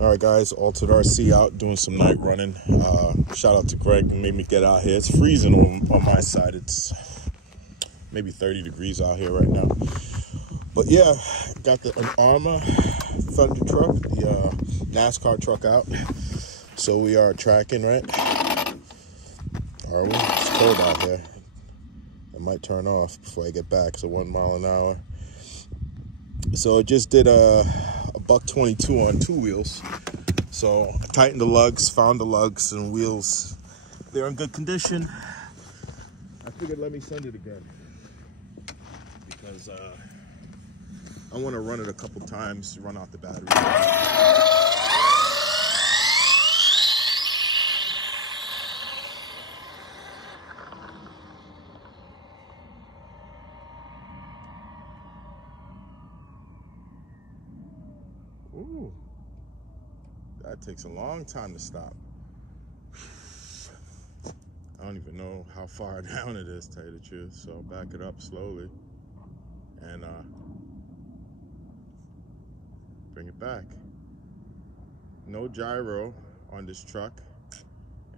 All right, guys, Altered RC out doing some night running. Shout out to Greg who made me get out here. It's freezing on my side. It's maybe 30 degrees out here right now. But yeah, got an Arrma Thunder truck, the NASCAR truck out. So we are tracking, right? Are we? It's cold out here. I might turn off before I get back. So 1 mile an hour. So I just did a buck 22 on 2 wheels. So I tightened the lugs, found the lugs and wheels. They're in good condition. I figured let me send it again because I want to run it a couple times, run out the battery. Ooh, that takes a long time to stop. I don't even know how far down it is, to tell you the truth. So I'll back it up slowly and bring it back. No gyro on this truck,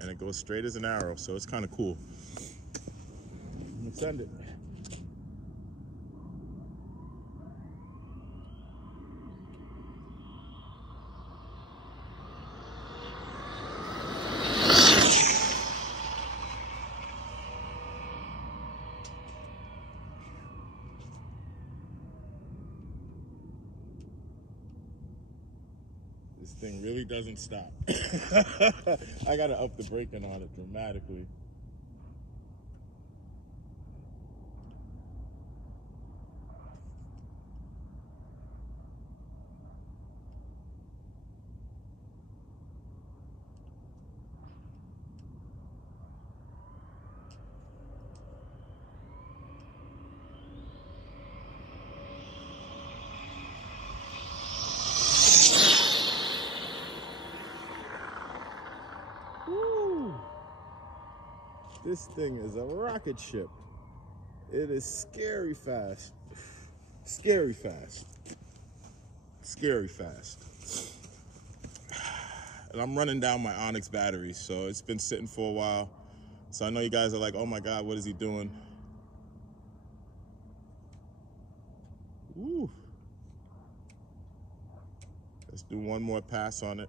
and it goes straight as an arrow, so it's kind of cool. I'm gonna send it. This thing really doesn't stop. I gotta up the braking on it dramatically. Woo! This thing is a rocket ship. It is scary fast. Scary fast. Scary fast. And I'm running down my Onyx battery, so it's been sitting for a while. So I know you guys are like, oh my God, what is he doing? Woo! Let's do one more pass on it.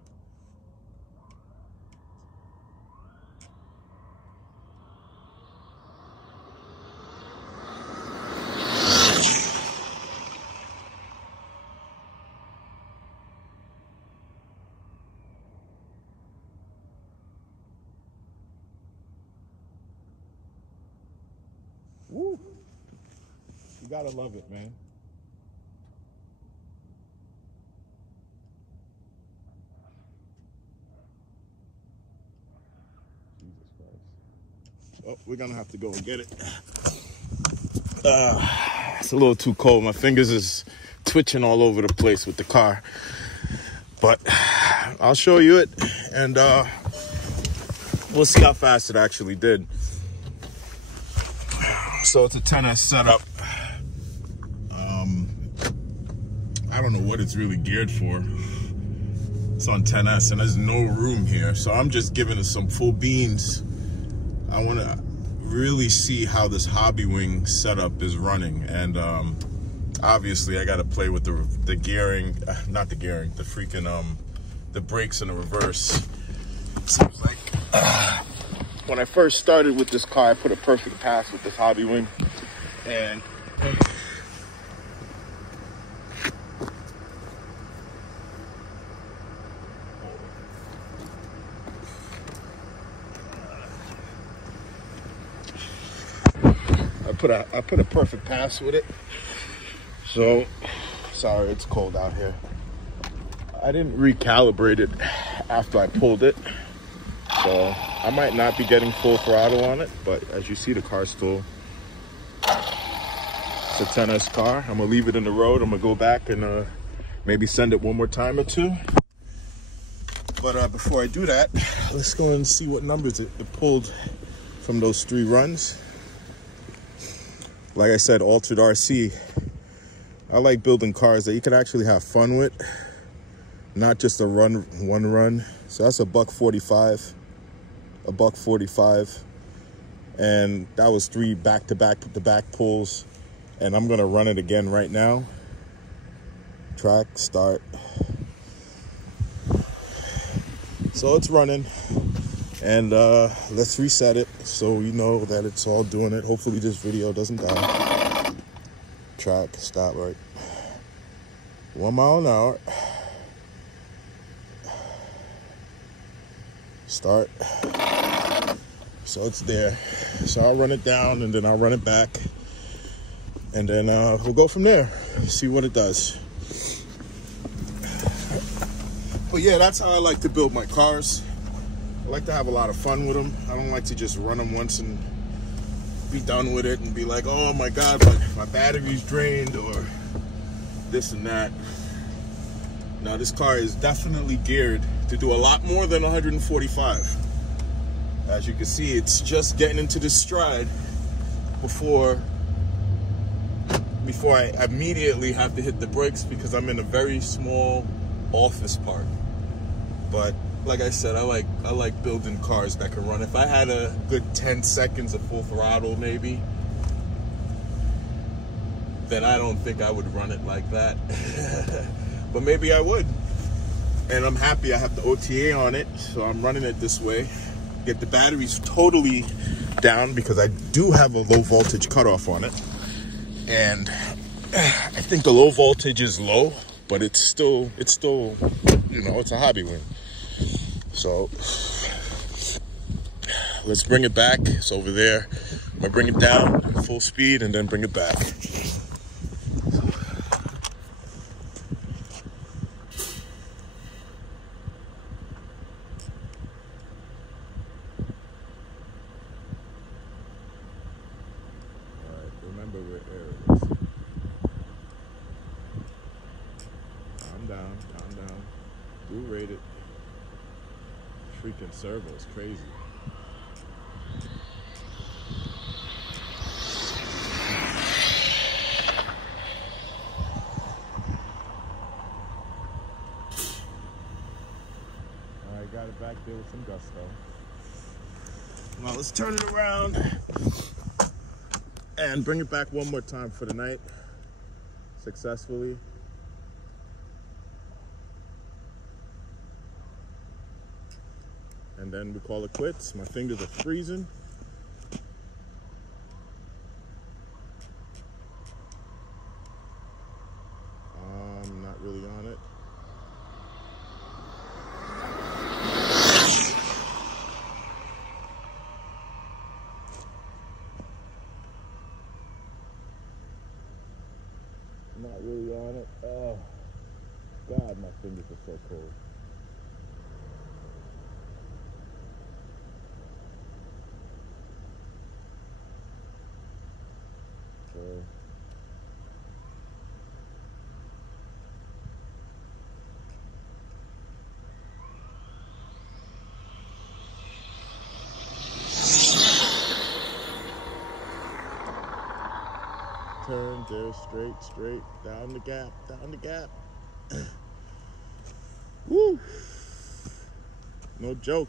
Woo! You gotta love it, man. Jesus Christ. Oh, we're gonna have to go and get it. It's a little too cold. My fingers is twitching all over the place with the car. But I'll show you it, and we'll see how fast it actually did. So it's a 10S setup. I don't know what it's really geared for. It's on 10S and there's no room here. So I'm just giving it some full beans. I want to really see how this Hobbywing setup is running. And obviously I got to play with the gearing, not the gearing, the freaking, the brakes in the reverse. Seems like when I first started with this car, I put a perfect pass with this Hobbywing, and I put a perfect pass with it. So sorry, it's cold out here. I didn't recalibrate it after I pulled it. So I might not be getting full throttle on it, but as you see, the car's still, it's a 10S car. I'm gonna leave it in the road. I'm gonna go back and maybe send it one more time or two. But before I do that, let's go and see what numbers it pulled from those 3 runs. Like I said, Altered RC. I like building cars that you can actually have fun with. not just a one run. So that's a $145, a $145, and that was 3 back-to-back pulls. And I'm gonna run it again right now. Track, start. So it's running, and let's reset it so you know that it's all doing it. Hopefully this video doesn't die. Track, stop, right. 1 mile an hour. Start. So it's there. So I'll run it down and then I'll run it back. And then we'll go from there. See what it does. But yeah, that's how I like to build my cars. I like to have a lot of fun with them. I don't like to just run them once and be done with it and be like, oh my God, my battery's drained or this and that. Now this car is definitely geared to do a lot more than 145. As you can see, it's just getting into this stride before I immediately have to hit the brakes because I'm in a very small office park. But like I said, I like building cars that can run. If I had a good 10 seconds of full throttle maybe, then I don't think I would run it like that. But maybe I would. And I'm happy I have the OTA on it, so I'm running it this way. Get the batteries totally down because I do have a low voltage cutoff on it. And I think the low voltage is low, but it's still, you know, it's a Hobbywing. So let's bring it back. It's over there. I'm gonna bring it down full speed and then bring it back. Remember where air is. Calm down. Do rate it. Freaking servo's crazy. Alright, got it back there with some gusto. Now let's turn it around and bring it back one more time for the night, successfully. And then we call it quits. My fingers are freezing. I'm not really on it. Not really on it. Oh, God, my fingers are so cold. Okay. Turn there, straight, down the gap. Woo! No joke.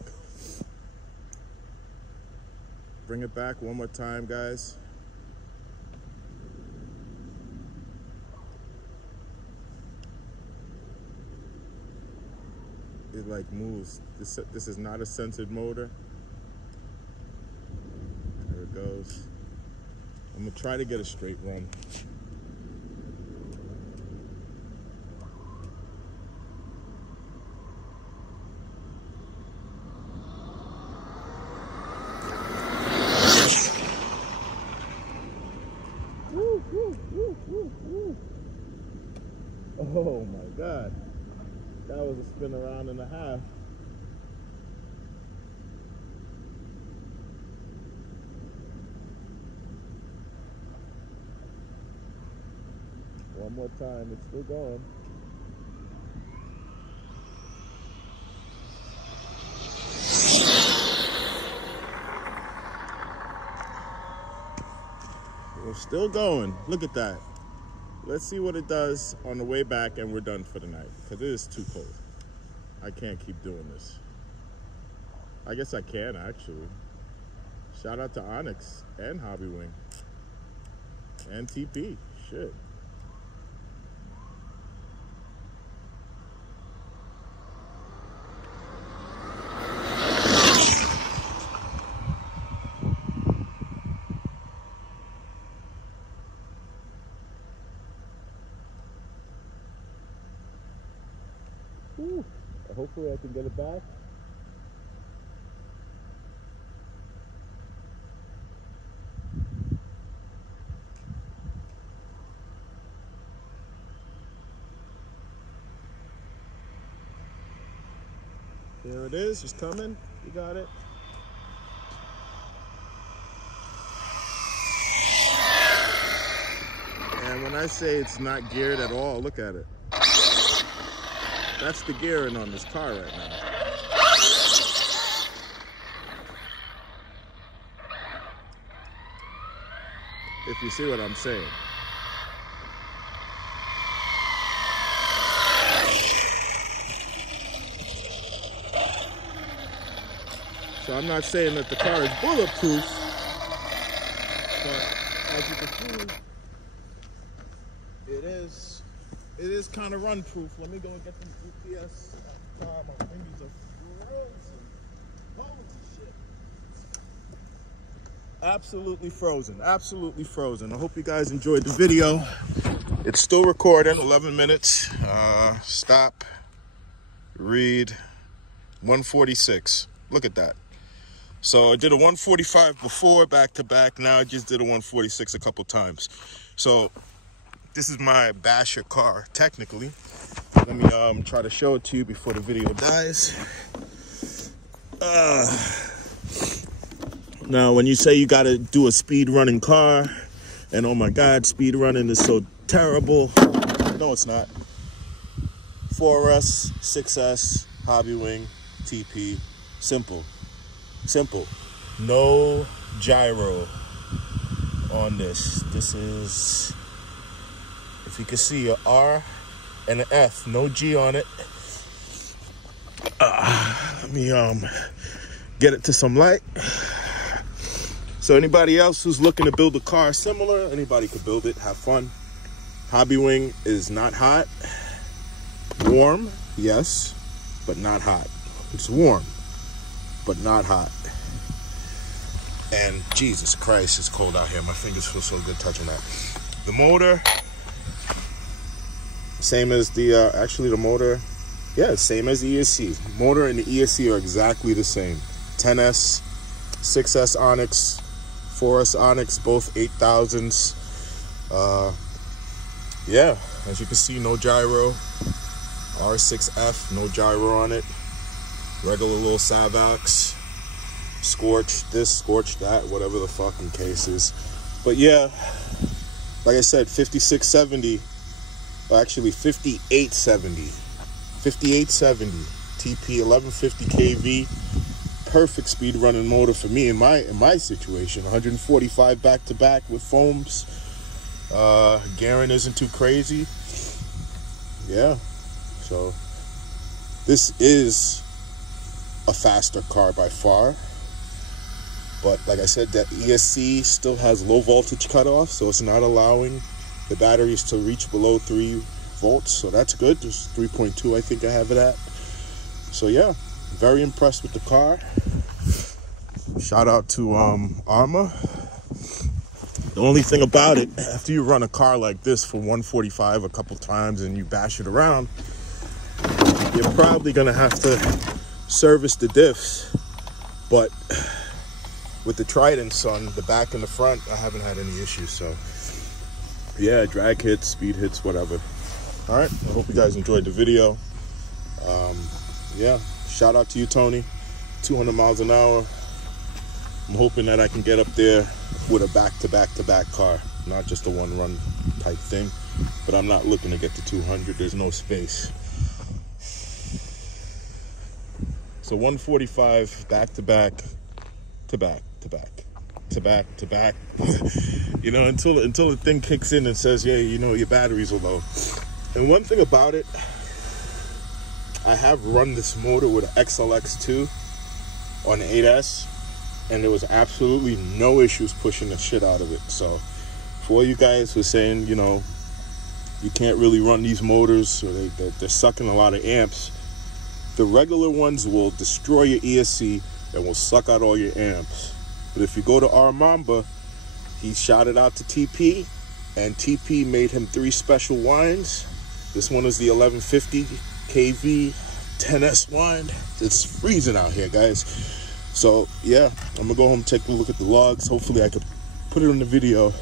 Bring it back one more time, guys. It like moves. This is not a censored motor. There it goes. I'm gonna try to get a straight run. Oh my God. That was a spin around and a half. One more time, it's still going. We're still going. Look at that. Let's see what it does on the way back and we're done for the night because it is too cold. I can't keep doing this. I guess I can, actually. Shout out to Onyx and Hobbywing and TP. Shit. Whew. Hopefully I can get it back. There it is, it's coming. You got it. And when I say it's not geared at all, look at it. That's the gearing on this car right now. If you see what I'm saying. So I'm not saying that the car is bulletproof, but as you can see, it is kind of run proof. Let me go and get some GPS. My fingers are frozen. Holy shit. Absolutely frozen. Absolutely frozen. I hope you guys enjoyed the video. It's still recording, 11 minutes. Stop. Read. 146. Look at that. So I did a 145 before, back to back. Now I just did a 146 a couple times. So this is my basher car, technically. Let me try to show it to you before the video dies. Now, when you say you got to do a speed running car, and oh my God, speed running is so terrible. No, it's not. 4S, 6S, Hobbywing, TP, simple. Simple. No gyro on this. This is, if you can see, a R and an F, no G on it. Let me get it to some light. So anybody else who's looking to build a car similar, anybody could build it, have fun. Hobbywing is not hot. Warm, yes, but not hot. It's warm, but not hot. And Jesus Christ, it's cold out here. My fingers feel so good touching that. The motor, same as the, actually the motor, yeah, same as the ESC. Motor and the ESC are exactly the same. 10S, 6S Onyx, 4S Onyx, both 8,000s. Yeah, as you can see, no gyro. R6F, no gyro on it. Regular little Savox. Scorch this, scorch that, whatever the fucking case is. But yeah, like I said, 5670, actually 5870. 5870 TP 1150 kV, perfect speed running motor for me in my situation. 145 back to back with foams. Gearing isn't too crazy. Yeah, so this is a faster car by far. But like I said, that ESC still has low voltage cutoff, so it's not allowing the batteries to reach below 3 volts. So that's good. There's 3.2, I think I have it at. So yeah, very impressed with the car. Shout out to Arrma. The only thing about it, after you run a car like this for 145 a couple times and you bash it around, you're probably gonna have to service the diffs. But with the Tridents on the back and the front, I haven't had any issues. So yeah, drag hits, speed hits, whatever. All right, I hope you guys enjoyed the video. Yeah, shout out to you, Tony. 200 miles an hour. I'm hoping that I can get up there with a back-to-back-to-back car, not just a one-run type thing. But I'm not looking to get to 200. There's no space. So 145 back-to-back, to back. You know, until the thing kicks in and says, yeah, you know, your batteries are low. And one thing about it, I have run this motor with an XLX2 on the 8S, and there was absolutely no issues pushing the shit out of it. So for you guys who are saying, you know, you can't really run these motors, or they're sucking a lot of amps, the regular ones will destroy your ESC and will suck out all your amps. But if you go to Arrma, he shot it out to TP, and TP made him 3 special winds. This one is the 1150 kV 10S wind. It's freezing out here, guys. So yeah, I'm gonna go home and take a look at the logs. Hopefully I could put it in the video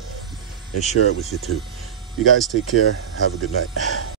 and share it with you too. You guys take care. Have a good night.